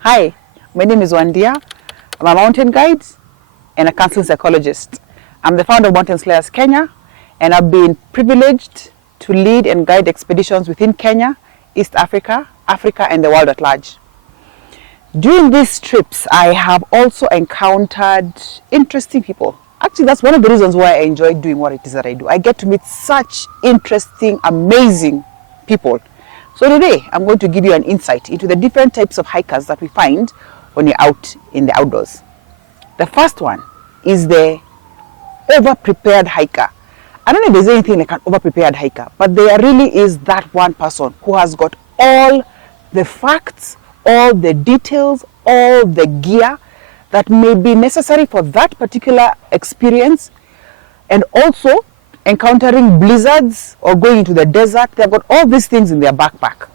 Hi, my name is Wandia. I'm a mountain guide and a counseling psychologist. I'm the founder of Mountain Slayers Kenya, and I've been privileged to lead and guide expeditions within Kenya, East Africa, Africa, and the world at large. During these trips, I have also encountered interesting people. Actually, that's one of the reasons why I enjoy doing what it is that I do. I get to meet such interesting, amazing people. So today, I'm going to give you an insight into the different types of hikers that we find when you're out in the outdoors. The first one is the over-prepared hiker. I don't know if there's anything like an over-prepared hiker, but there really is that one person who has got all the facts, all the details, all the gear that may be necessary for that particular experience, and also encountering blizzards or going into the desert. They've got all these things in their backpack.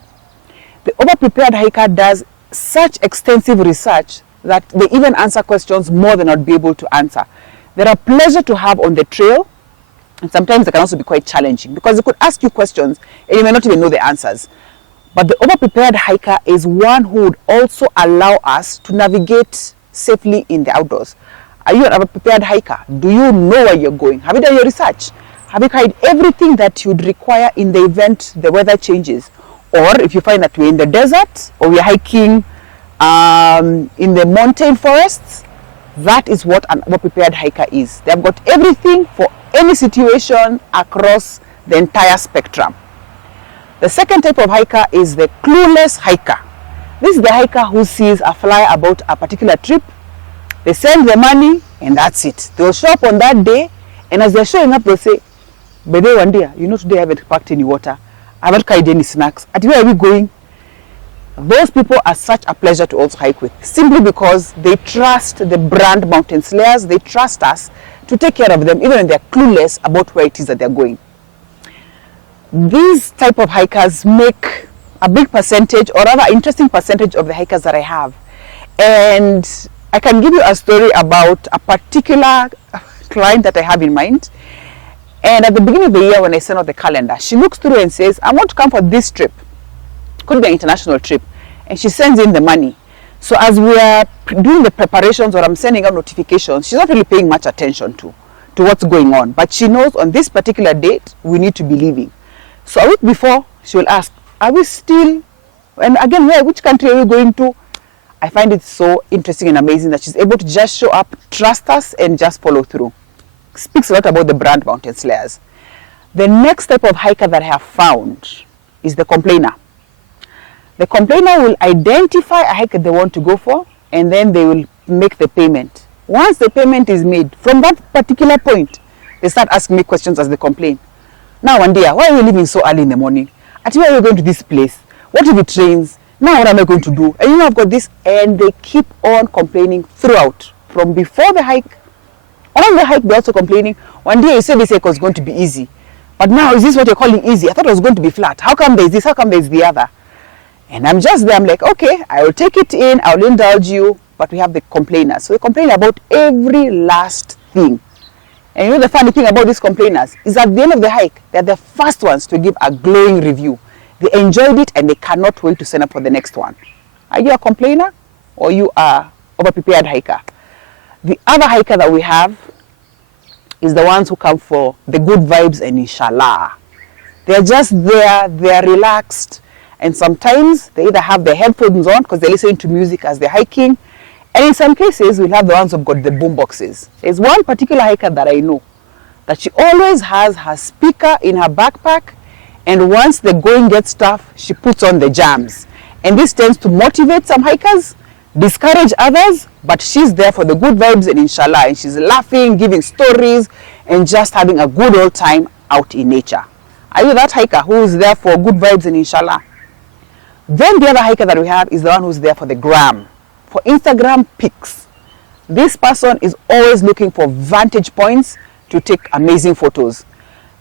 The over-prepared hiker does such extensive research that they even answer questions more than I'd be able to answer. They're a pleasure to have on the trail, and sometimes they can also be quite challenging because they could ask you questions and you may not even know the answers. But the over-prepared hiker is one who would also allow us to navigate safely in the outdoors. Are you an over-prepared hiker? Do you know where you're going? Have you done your research? Have you tried everything that you'd require in the event the weather changes? Or if you find that we're in the desert or we're hiking in the mountain forests, that is what an over-prepared hiker is. They've got everything for any situation across the entire spectrum. The second type of hiker is the clueless hiker. This is the hiker who sees a flyer about a particular trip. They send the money and that's it. They'll show up on that day, and as they're showing up, they'll say, "By the way, Wandia, you know today I haven't packed any water. I haven't carried any snacks. At where are we going?" Those people are such a pleasure to also hike with, simply because they trust the brand Mountain Slayers. They trust us to take care of them, even when they're clueless about where it is that they're going. These type of hikers make a big percentage, or rather interesting percentage, of the hikers that I have. And I can give you a story about a particular client that I have in mind. And at the beginning of the year, when I send out the calendar, she looks through and says, "I want to come for this trip." Could be an international trip. And she sends in the money. So as we are doing the preparations, or I'm sending out notifications, she's not really paying much attention to what's going on. But she knows on this particular date, we need to be leaving. So a week before, she will ask, "Are we still, and again, which country are we going to?" I find it so interesting and amazing that she's able to just show up, trust us, and just follow through. Speaks a lot about the brand Mountain Slayers. The next type of hiker that I have found is the complainer. The complainer will identify a hike that they want to go for, and then they will make the payment. Once the payment is made, from that particular point, they start asking me questions as they complain. "Now, Wandia, why are you leaving so early in the morning? At where are you going to this place? What if it rains? Now what am I going to do? And you know I've got this." And they keep on complaining throughout. From before the hike, on the hike they're also complaining. "Wandia, you said this hike was going to be easy. But now is this what you're calling easy? I thought it was going to be flat. How come there's this? How come there's the other?" And I'm just there, I'm like, okay, I will take it in, I will indulge you. But we have the complainers. So they complain about every last thing. And you know the funny thing about these complainers is at the end of the hike, they're the first ones to give a glowing review. They enjoyed it and they cannot wait to sign up for the next one. Are you a complainer or you are over-prepared hiker? The other hiker that we have is the ones who come for the good vibes and inshallah. They're just there, they're relaxed, and sometimes they either have their headphones on because they're listening to music as they're hiking, and in some cases we'll have the ones who've got the boom boxes. There's one particular hiker that I know that she always has her speaker in her backpack, and once the going gets tough, she puts on the jams. And this tends to motivate some hikers, discourage others, but she's there for the good vibes and inshallah, and she's laughing, giving stories, and just having a good old time out in nature. Are you that hiker who is there for good vibes and inshallah? Then the other hiker that we have is the one who's there for the gram, for Instagram pics. This person is always looking for vantage points to take amazing photos.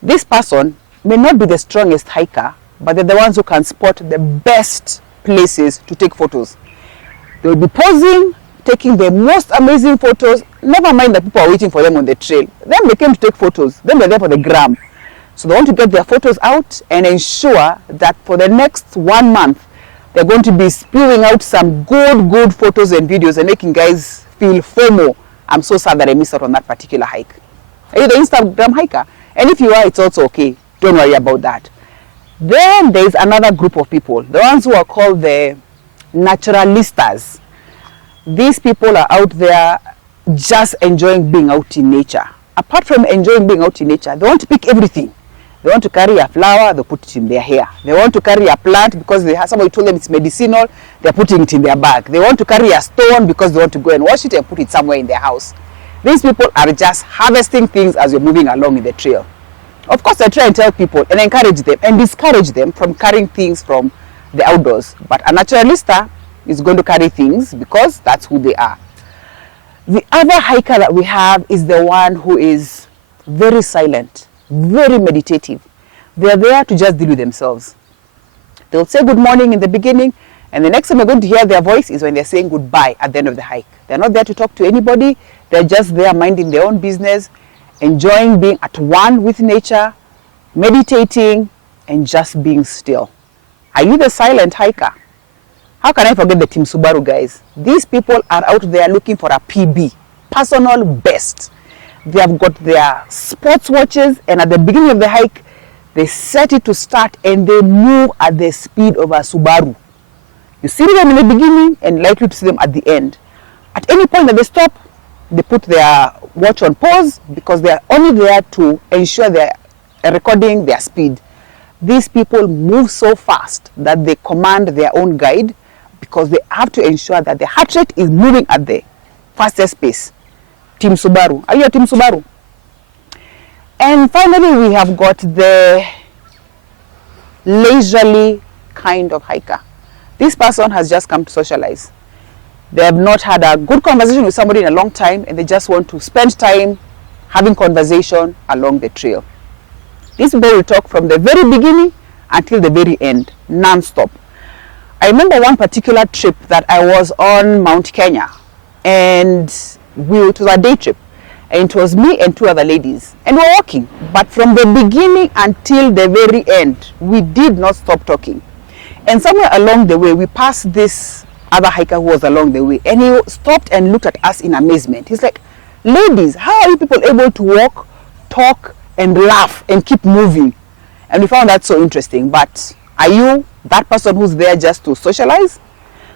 This person may not be the strongest hiker, but they're the ones who can spot the best places to take photos. They'll be posing, taking the most amazing photos. Never mind that people are waiting for them on the trail. Then they came to take photos. Then they're there for the gram. So they want to get their photos out and ensure that for the next 1 month, They're going to be spewing out some good photos and videos and making guys feel FOMO. I'm so sad that I missed out on that particular hike. Are you the Instagram hiker? And if you are, it's also okay. Don't worry about that. Then there's another group of people, the ones who are called the naturalistas. These people are out there just enjoying being out in nature. Apart from enjoying being out in nature, they want to pick everything. They want to carry a flower, they put it in their hair. They want to carry a plant because somebody told them it's medicinal, they're putting it in their bag. They want to carry a stone because they want to go and wash it and put it somewhere in their house. These people are just harvesting things as you're moving along in the trail. Of course, I try and tell people and encourage them and discourage them from carrying things from the outdoors. But a naturalista is going to carry things because that's who they are. The other hiker that we have is the one who is very silent, very meditative. They are there to just deal with themselves. They'll say good morning in the beginning, and the next time you're going to hear their voice is when they're saying goodbye at the end of the hike. They're not there to talk to anybody. They're just there minding their own business, enjoying being at one with nature, meditating, and just being still. Are you the silent hiker? How can I forget the Team Subaru guys? These people are out there looking for a PB, personal best. They have got their sports watches, and at the beginning of the hike, they set it to start and they move at the speed of a Subaru. You see them in the beginning and likely to see them at the end. At any point that they stop, they put their watch on pause because they are only there to ensure they are recording their speed. These people move so fast that they command their own guide because they have to ensure that the heart rate is moving at the fastest pace. Team Subaru. Are you a Team Subaru? And finally, we have got the leisurely kind of hiker. This person has just come to socialize. They have not had a good conversation with somebody in a long time, and they just want to spend time having conversation along the trail. These people will talk from the very beginning until the very end, non-stop. I remember one particular trip that I was on Mt Kenya, and it was a day trip, and it was me and two other ladies, and we were walking, but from the beginning until the very end we did not stop talking. And somewhere along the way we passed this other hiker who was along the way, and he stopped and looked at us in amazement. He's like, ladies, how are you people able to walk, talk, and laugh and keep moving? And we found that so interesting. But are you that person who's there just to socialize?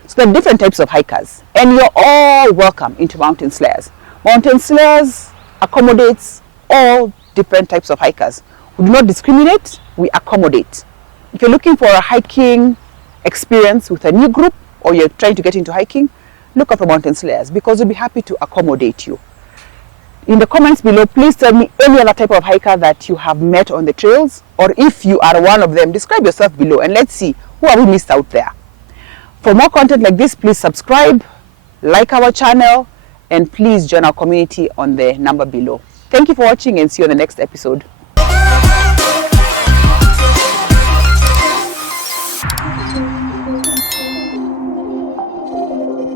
So there are different types of hikers, and you're all welcome into Mountain Slayers. Mountain Slayers accommodates all different types of hikers. We do not discriminate, we accommodate. If you're looking for a hiking experience with a new group, or you're trying to get into hiking, look up for Mountain Slayers because we'll be happy to accommodate you. In the comments below, please tell me any other type of hiker that you have met on the trails, or if you are one of them, describe yourself below and let's see who have we missed out there. For more content like this, please subscribe, like our channel, and please join our community on the number below. Thank you for watching and see you on the next episode.